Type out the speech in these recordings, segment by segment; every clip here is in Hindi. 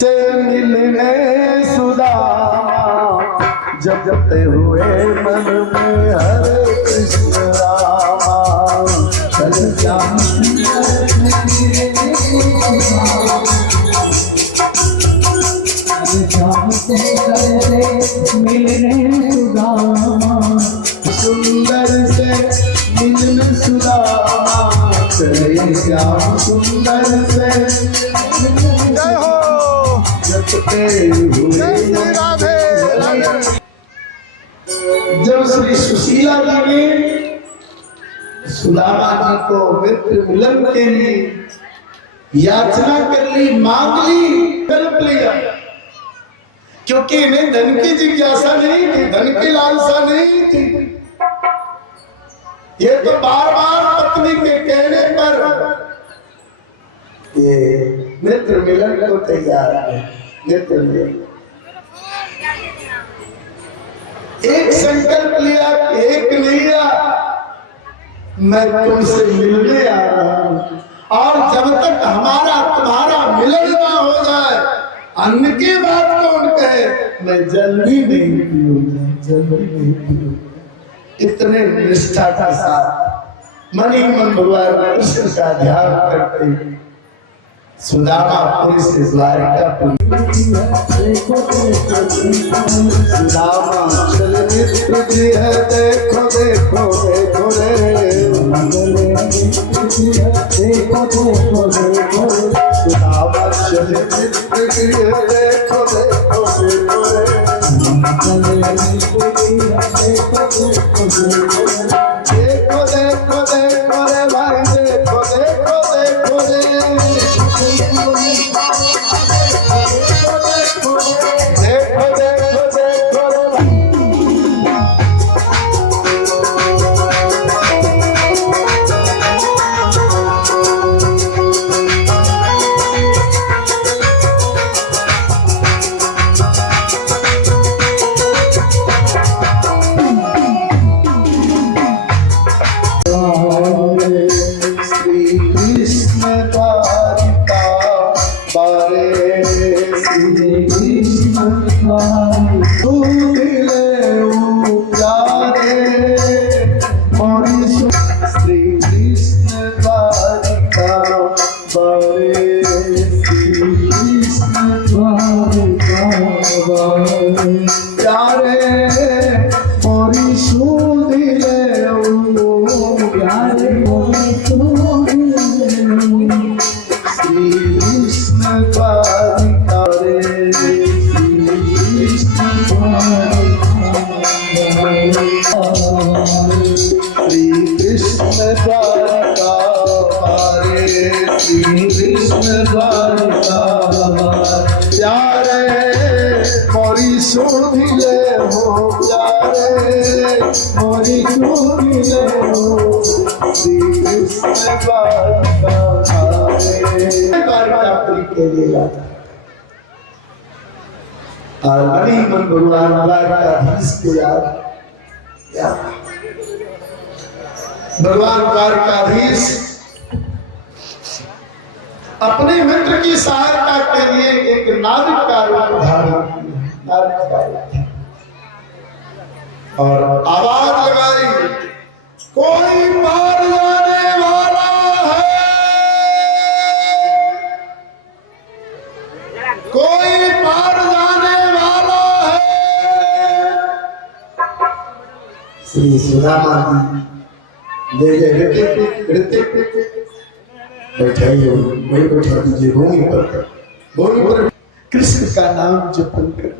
से मिलने सुदामा जपते हुए मन में हरे कृष्ण रामा। चल मिलने सुदामा सुंदर से मिलन सुदामा। चले श्याम सुंदर से जय हो जपते हुए। जब श्री सुशीला जी ने सुदामा जी को मित्र मिलन के लिए याचना कर ली, मांग ली, कल्प लिया, क्योंकि इन्हें धन की जिज्ञासा नहीं थी, धन की लालसा नहीं थी। ये तो बार बार पत्नी के कहने पर ये मित्र मिलन को तैयार है। मित्र मिलन एक संकल्प लिया, एक लिया, मैं तुमसे मिलने आ रहा हूं, और जब तक हमारा तुम्हारा मिलन ना हो जाए अन्न की बात कौन कहे, मैं जल भी नहीं पीऊंगा, जल भी नहीं पीऊंगा। इतने निष्ठा के साथ मनी मन भगवान कृष्ण का ध्यान करते सुदामा पुरी से द्वारिका सुदामा चल मित्र जी है, देखो देखो देखो रे, देखो देखो देखो। सुदामा चल मित्र जी है, देखो देखो देखो रे, देखो देखो देखो रे भाई, देखो देखो देखो रे, देखो देखो देखो रे भाई। और बड़ी मन भगवान द्वारकाधीश को याद, भगवान द्वारकाधीश अपने मित्र की सहायता के लिए एक नाविक का रूप धारण किया और आवाज लगाई, कोई पार जाने वाला है, कोई पार जाने वाला है। श्री सुदामा जी बैठाइए, वही बैठा दीजिए भूमि पर कृष्ण का नाम जपन कर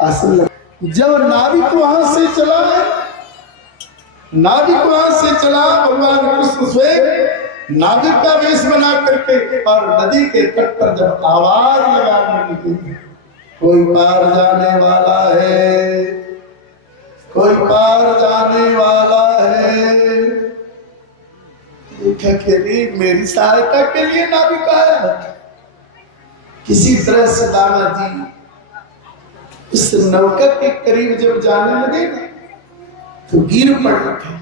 आसन लगा। जब नाविक वहां से चला, भगवान कृष्ण स्वयं नाविक का वेश बना करके और नदी के तट पर जब आवाज लगाने लगी, कोई पार जाने वाला है, कोई पार जाने वाला है। देखा कि मेरी सहायता के लिए नाविक आया। किसी तरह सुदामा जी उस नौका के करीब जब जाने लगे तो गिर पड़े थे,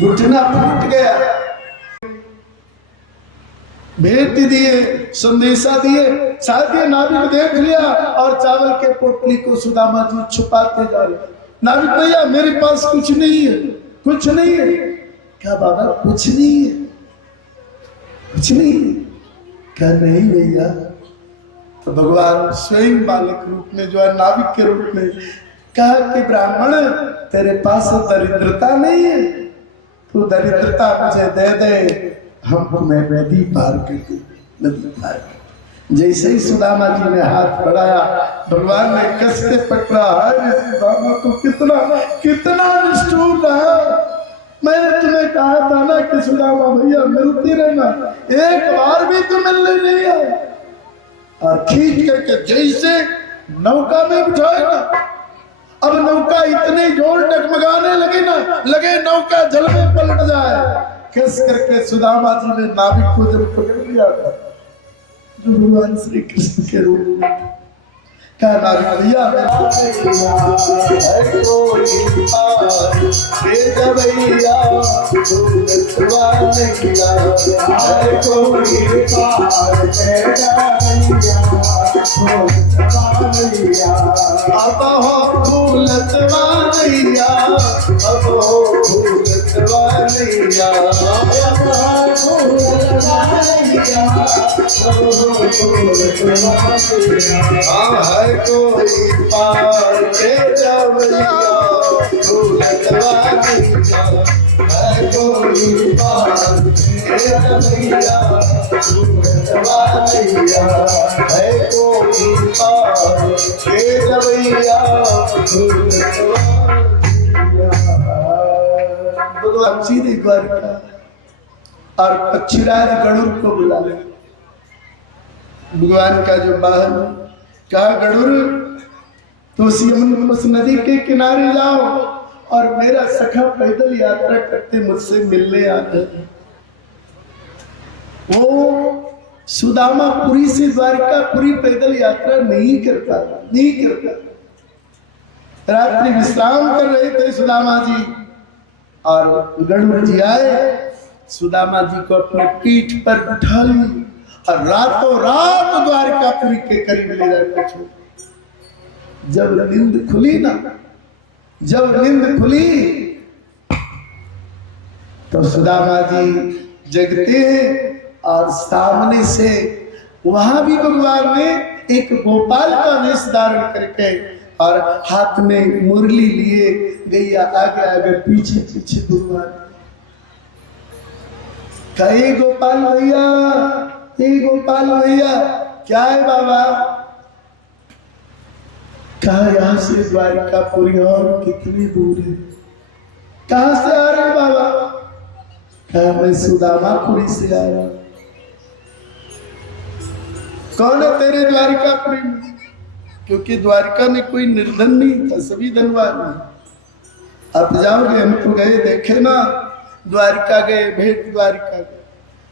घुटना फूट गया। भेंट दिए, संदेशा दिए। शायद ये नाविक देख लिया और चावल के पोटली को सुदामा जी छुपाते जा रहे। नाविक भैया मेरे पास कुछ नहीं है, कुछ नहीं है। क्या बाबा कुछ नहीं है, कुछ नहीं है? क्या नहीं भैया? तो भगवान स्वयं बालक रूप में जो है नाविक के रूप में कहा कि ब्राह्मण तेरे पास दरिद्रता नहीं है, तू दरिद्रता मुझे दे दे, हम तुम्हें नदी पार कर दे, नदी पार कर। जैसे ही सुदामा जी ने हाथ बढ़ाया भगवान ने कस के पकड़ा। है सुदामा तो कितना कितना निष्ठुर रहा। मैंने तुम्हें कहा था ना कि सुदामा भैया मिलती रहना, एक बार भी तुम मिलने नहीं आए। और खींच करके जैसे नौका में बिठाएगा। अब नौका इतने जोर डगमगाने लगे ना, लगे नौका जल में पलट जाए। किस करके सुदामा जी ने नाविक को जब पकड़ लिया था, जो भगवान श्री कृष्ण के रूप में क्या नाविक भैया अब हो भूलत वालिया, अब हो भूलत वालिया, है कोई पार के जवैया, भूलत वालिया, है कोई पार के जवैया, भूलत वालिया, है कोई पार के जवैया, भूलत वालिया। भगवान सीधी द्वारका और पक्षीराज गरुड़ को बुला ले। भगवान का जो वाहन कहा गरुड़ तो उस नदी के किनारे जाओ और मेरा सखा पैदल यात्रा करते मुझसे मिलने आ गए। वो सुदामा पुरी से द्वारका पुरी पैदल यात्रा नहीं करता, नहीं करता। रात्रि विश्राम कर रहे थे सुदामा जी और गरुड़ जी आए, सुदामा जी को अपने पीठ पर बिठा ली और रातों रात द्वारकापुरी के करीब ले जाकर छोड़। जब नींद खुली ना, जब नींद खुली तो सुदामा जी जगते हैं और सामने से वहां भी भगवान ने एक गोपाल का वेश धारण करके और हाथ में मुरली लिए गैया आगे आगे पीछे पीछे भगवान। कहे गोपाल भैया, गोपाल भैया क्या है बाबा? कहा यहाँ से द्वारकापुरी और कितनी दूर है? कहाँ से आ रहे बाबा? कहा मैं सुदामापुरी से आ रहा। कौन है तेरे द्वारकापुरी में? क्योंकि द्वारका में कोई निर्धन नहीं था, सभी धनवान हैं। आप जाओगे, हम तो गए देखे ना, द्वारका गए, भेंट द्वारका गए,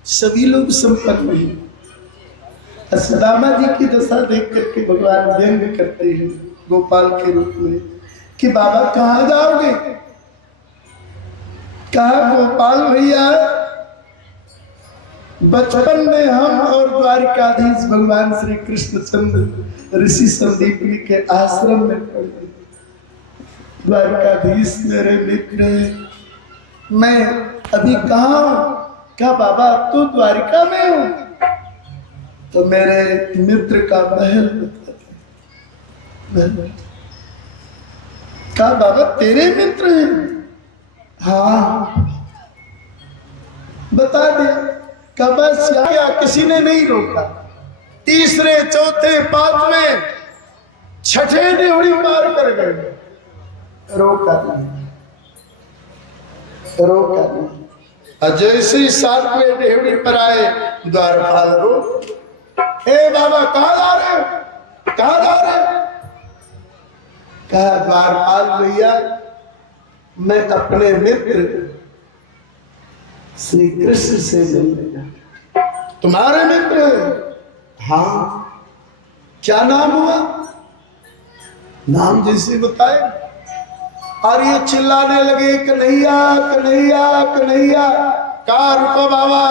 सभी लोग संपन्न हैं। सुदामा जी की दशा देख करके भगवान व्यंग करते हैं गोपाल के रूप में कि बाबा कहाँ जाओगे? कहा गोपाल भैया बचपन में हम और द्वारकाधीश भगवान श्री कृष्णचंद्र ऋषि संदीपनी के आश्रम में पढ़े। द्वारकाधीश मेरे मित्र हैं, मैं अभी कहाँ हूँ? क्या बाबा अब तो द्वारिका में हूँ? तो मेरे मित्र का महल बता। क्या बाबा तेरे मित्र हैं? हाँ बता दिया। क्या बस या किसी ने नहीं रोका। तीसरे चौथे पांचवें छठे ड्योढ़ी पार कर गए, रोका नहीं, रोका नहीं। जैसे ही सातवें ड्योढ़ी पर आए द्वारपाल रो, हे बाबा कहाँ जा रहे हो? कहाँ जा रहे हो? कहा द्वारपाल भैया मैं अपने मित्र श्री कृष्ण से मिलने जा। तुम्हारे मित्र? हाँ। क्या नाम हुआ? नाम जैसे बताए और ये चिल्लाने लगे कन्हैया कन्हैया कन्हैया। कहा रुको बाबा,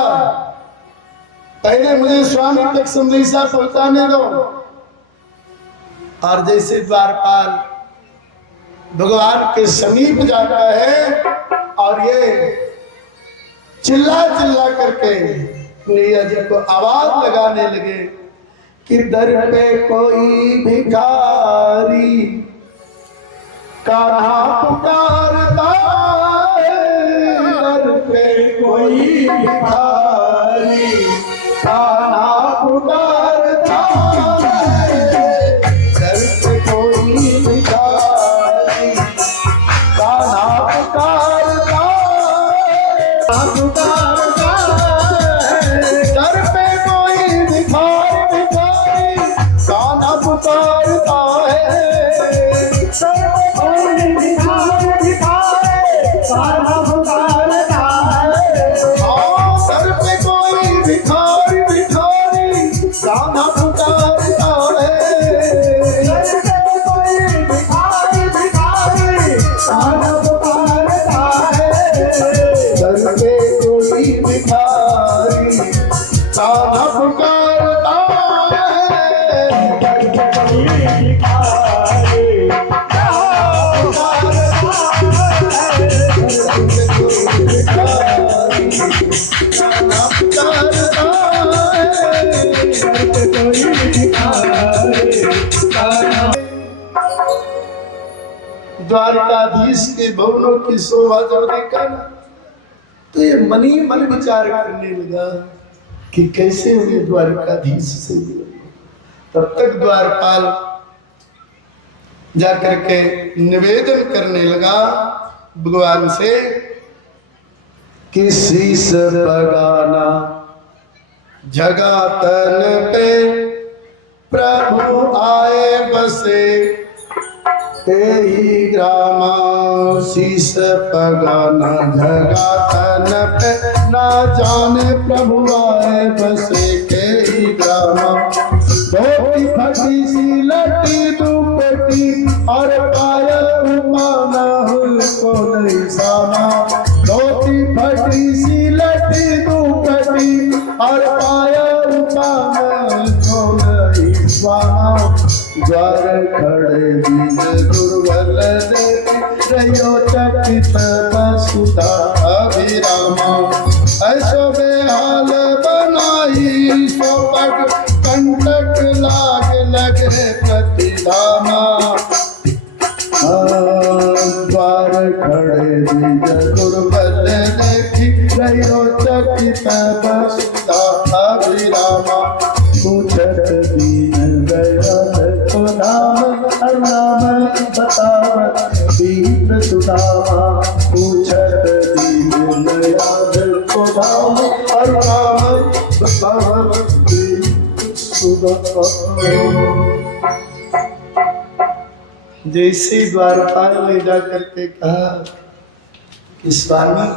पहले मुझे स्वामी तक संदेशा पहुंचाने दो। और जैसे द्वारपाल भगवान के समीप जाता है और ये चिल्ला चिल्ला करके कन्हैया जी को आवाज लगाने लगे कि दर पे कोई भिखारी कान्हा पुकारता है, दर पे कोई भिखारी कान्हा पुकारता है, दर पे कोई भिखारी कान्हा पुकारता है, दर पे कोई भिखारी कान्हा पुकारता है, द्वारकाधीश के भवनों की शोभा जब देखा ना तो ये मनी मन विचार करने लगा कि कैसे हुए द्वारकाधीश से। तब तक द्वारपाल जाकर के निवेदन करने लगा भगवान से कि शीश बगाना जगह तन पे प्रभु आए बसे, तेही ग्रामा शीश पगाना जगा तन पे, ना जाने प्रभु आए बसे तेही ग्रामा। धोती फटी सी लटी दुपटी और पायल उपाना को नहीं साना, धोती फटी सी लटी दुपटी और पायल उपाना को नहीं साना। द्वार खड़े दीन दुर्बल देवी रयो चकित वसुधा अभिरामा, ऐसो बेहाल बनाई सो पग कंटक लाग लगे प्रतिधामा। द्वार खड़े दीन दुर्बल देवी रयो चकित वसुधा अभिरामा, पूछत दीन दयाल को नाम अरुणाम बतावत दीन सुदामा, पूछत दीन दयाल को नाम अरुणाम बतावत दीन सुदामा। जैसे द्वारपाल ने जाकर के कहा कि स्वामी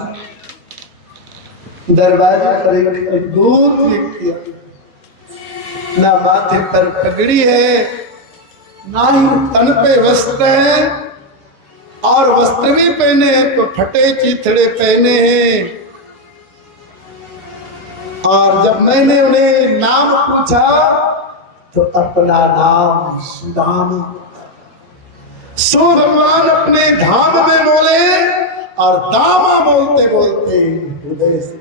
दरवाजे पर एक अद्भुत व्यक्ति, ना माथे पर पगड़ी है, ना ही तन पे वस्त्र है, और वस्त्र भी पहने हैं तो फटे चिथड़े पहने हैं। और जब मैंने उन्हें नाम पूछा तो अपना नाम सुदामा, सो भगवान अपने धाम में बोले और दामा बोलते बोलते हृदय से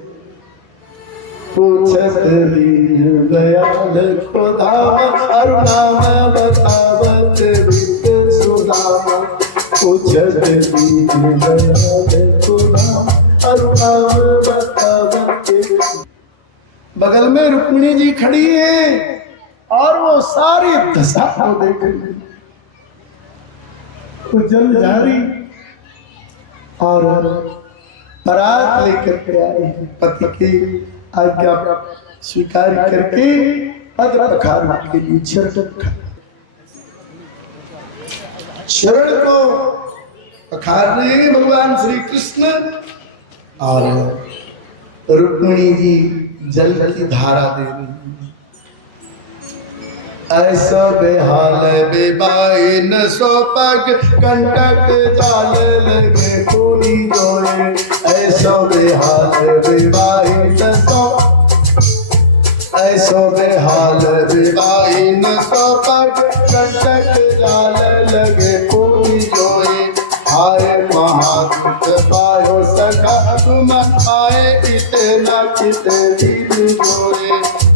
पूछत दीन दयाल को धाम अरुणाम बतावत दीन सुदामा, पूछत दीन दयाल को धाम अरुणाम बतावत। बगल में रुक्मिणी जी खड़ी है और वो सारी दशा को देख रही, तो जल जा रही और बारात लेकर के आई, पति की आज्ञा स्वीकार करके पद पखारने के लिए शरण को पखार रहे हैं भगवान श्री कृष्ण, और रुक्मिणी जी जल की धारा दे रही। ऐसा बेहाल बेबाई न सो पग कंटक जाल लगे पूरी जोए, ऐसा बेहाल बेबाई न सो, ऐसो में हाल विवाही न कपट कंटक जाल लगे पूरी जोए आए महादुख पायो सखा तुम आए इतना किते दीन जोए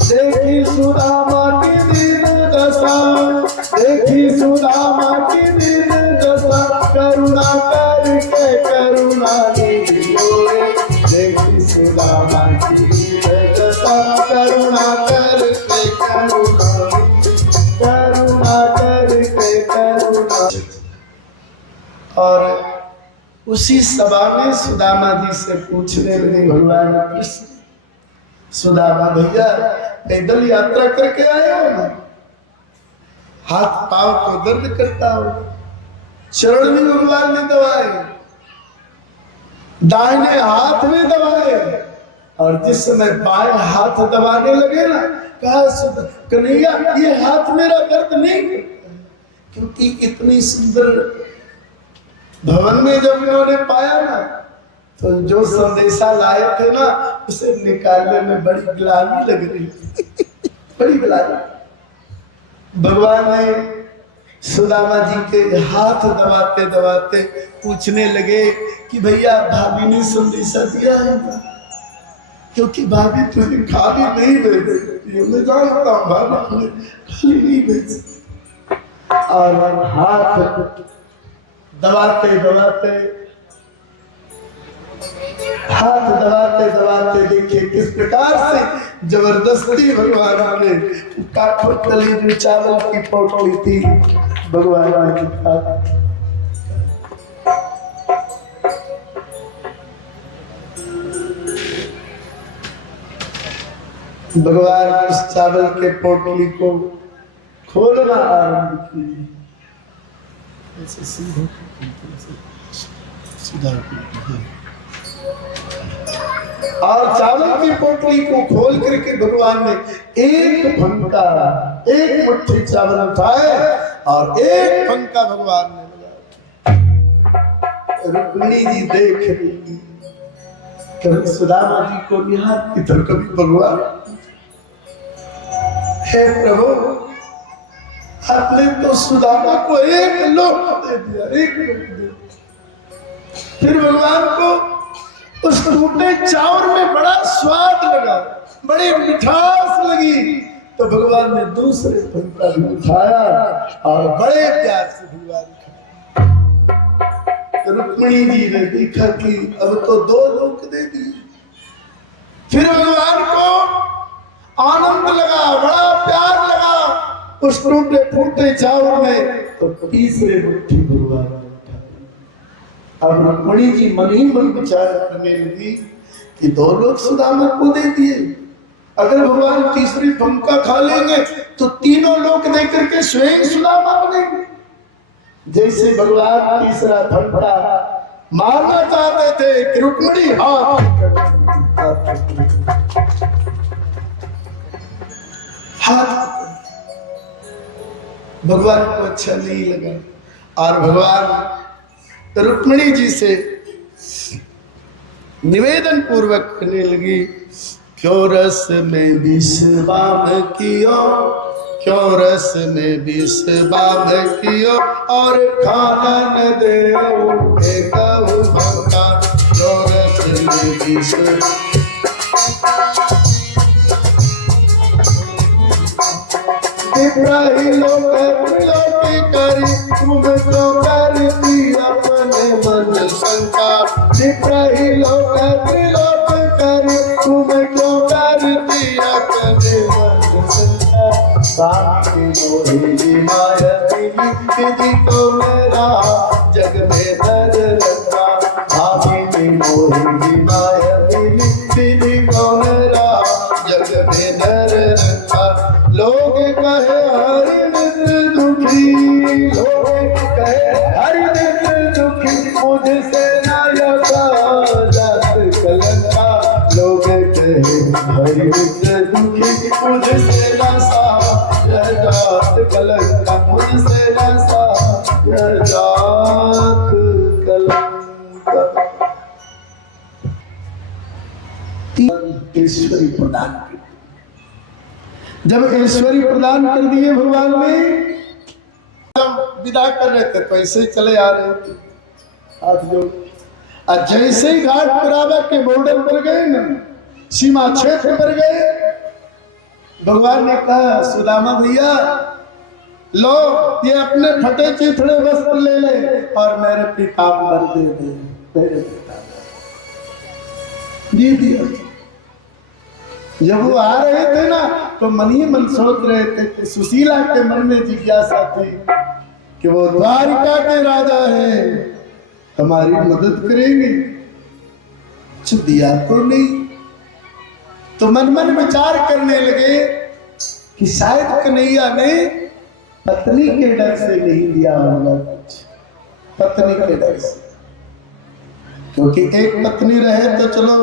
देखी सुदामा की दीन दशा देखी सुदामा की दीन दशा करुणा करके करुणा जोए देखी सुदामा की दीन दशा करुणा करके करुणा करके करुणा। और उसी सभा में सुदामा जी से पूछने लगे भगवान कृष्ण, सुदामा भैया पैदल यात्रा करके आए हो ना, हाथ पांव को दर्द करता हो, चरण भी भगवान ने दबाए, दाहिने हाथ में दबाए, और जिस समय बाएं हाथ दबाने लगे ना, कहा कन्हैया ये हाथ मेरा दर्द नहीं करता, क्योंकि इतनी सुंदर भवन में जब इन्होंने पाया ना, तो जो संदेशा लाए थे ना उसे निकालने में बड़ी ग्लानि लग रही थी, बड़ी ग्लानि। भगवान ने सुदामा जी के हाथ दबाते दबाते पूछने लगे कि भैया भाभी ने संदेशा दिया है ना? क्योंकि भाभी तुझे खाली नहीं भेजी, मैं जानता हूँ भाभी तुझे खाली नहीं भेजी। और हाथ दबाते दबाते हाथ दबाते दबाते देखिए किस प्रकार से जबरदस्ती भगवान ने काठों तली जो चावल की पोटली थी भगवान ने भगवान उस चावल के पोटली को खोलना आरंभ किया। और चावल की पोटली को खोल करके भगवान ने एक फंका, एक मुट्ठी चावल उठाए और एक फंका भगवान ने लगाया। रुक्मिणी जी देख रही, कभी सुदामा जी को निहार की तो कभी भगवान, हे प्रभु आपने तो सुदामा को एक लोक दे दिया, एक लोक दे दिया। फिर भगवान को उस टूटे चावल में बड़ा स्वाद लगा, बड़ी मिठास लगी, तो भगवान ने दूसरे फंका भी उठाया और बड़े प्यार से भगवान खाया। रुक्मिणी जी ने देखा कि अब तो दो लोक दे दिए। फिर भगवान को आनंद लगा, बड़ा प्यार लगा उस टूटे फूटे चावल में, तो तीसरे मुट्ठी भगवान ने उठाई। अब रुक्मिणी जी मन ही मन विचार करने लगी कि दो लोग सुदामा को दे दिए, अगर भगवान तीसरी फंका खा लेंगे तो तीनों लोग दे करके स्वयं सुदामा बनेंगे। जैसे भगवान तीसरा फंका मारना चाहते थे कि रुक्मिणी हाथ भगवान को अच्छा नहीं लगा और भगवान रुक्मिणी जी से निवेदन पूर्वक कहने लगी, क्यों रस में विष बाम कियो, क्यों रस में विष बाम कियो, और खाना न दे भंका, क्यों रस में विष करी तुम तो करती अपने मन शंका, करी तुम क्यों करती अपने मन शंका, साथी मोहिनी माया विधि को मेरा जग में धर रखा, भाभी मोहिनी माया विधि को मेरा जग में धर रखा। लोग कहे हरि दिन दुखी, लोग कहे हरि दिन दुखी, मुझसे न लगा जात कलंका, लोग कहे हरि दिन दुखी, मुझसे न सा जात कलंका, मुझसे न सा जात कलंका। ईश्वरी प्रदान जब ऐश्वर्य प्रदान कर दिए भगवान ने, विदा कर रहे थे तो ऐसे ही चले आ रहे थे हाथ जोड़। और जैसे ही घाट पुरावा के बॉर्डर पर गए ना, सीमा क्षेत्र पर गए, भगवान ने कहा सुदामा भैया लो ये अपने फटे चिथड़े वस्त्र ले ले और मेरे पीताम्बर दे दे। मेरे पीताम्बर दे दिया। जब वो आ रहे थे ना तो मन ही मन सोच रहे थे कि सुशीला के मन में जिज्ञासा थी कि वो द्वारिका के राजा है, हमारी मदद करेंगे। कुछ दिया तो नहीं, तो मन मन विचार करने लगे कि शायद कन्हैया ने पत्नी के डर से नहीं दिया होगा कुछ, पत्नी के डर से, क्योंकि एक पत्नी रहे तो चलो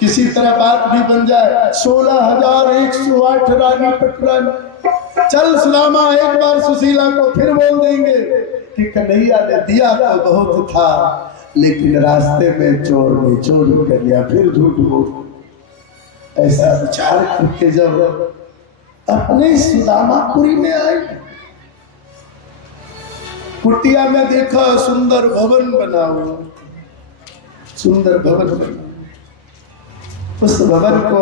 किसी तरह बात भी बन जाए। 16,108 रानी पटरानी। चल सुदामा एक बार सुशीला को फिर बोल देंगे कि कन्हैया ने दिया तो बहुत था, लेकिन रास्ते में चोर ने चोरी कर लिया, फिर झूठ बोल। ऐसा विचार करके जब अपने सुदामापुरी में आए, कुटिया में देखा सुंदर भवन बना हुआ, सुंदर भवन बना। उस भवन को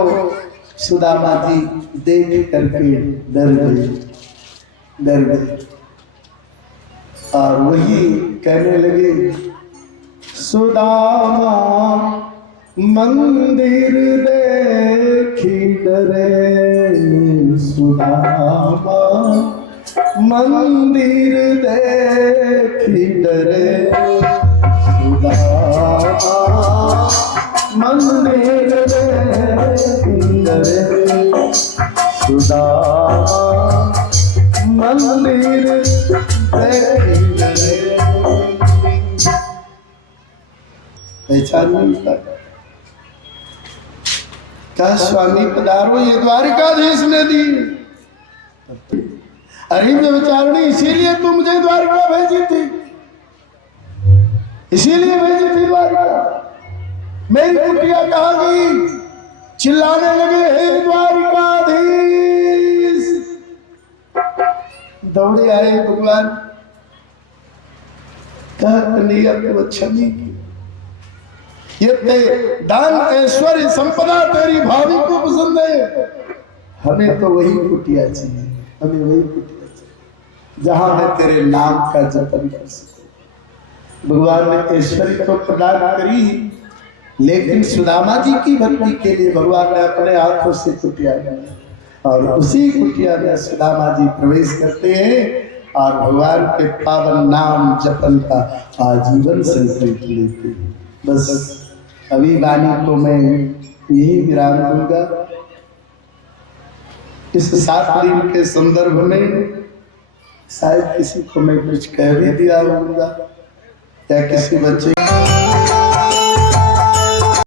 सुदामा जी देख करके डर गए और वही कहने लगे सुदामा मंदिर देखी डरे, सुदामा मंदिर देखी डरे, सुदामा मंदिर देखी डरे, सुदामा मंदिर देखी डरे। पहचान मिलता क्या स्वामी पधारो, ये द्वारिकाधीश ने दी। अरे विचारणी, इसीलिए तू मुझे द्वारिका भेजी थी, इसीलिए भेजी थी द्वारिका। मेरी कुटिया कहाँ गई? चिल्लाने लगे हे द्वारिकाधीश। दौड़े आए भगवान, कहा कन्हैया को क्षमी की, ये दान ऐश्वर्य संपदा तेरी भाभी को पसंद है, हमें तो वही कुटिया चाहिए, हमें वही कुटिया चाहिए जहां मैं तेरे नाम का जपन कर सकूं। भगवान ने ऐश्वर्य तो प्रदान करी, लेकिन सुदामा जी की भक्ति के लिए भगवान ने अपने हाथों से कुटिया बनाई और उसी कुटिया में सुदामा जी प्रवेश करते हैं और भगवान के पावन नाम जपन का आजीवन संकल्प लेते हैं। बस अभी वाणी को मैं यही विराम दूंगा। इस 7 दिन के संदर्भ में शायद किसी को मैं कुछ कह भी दिया होगा या किसी बच्चे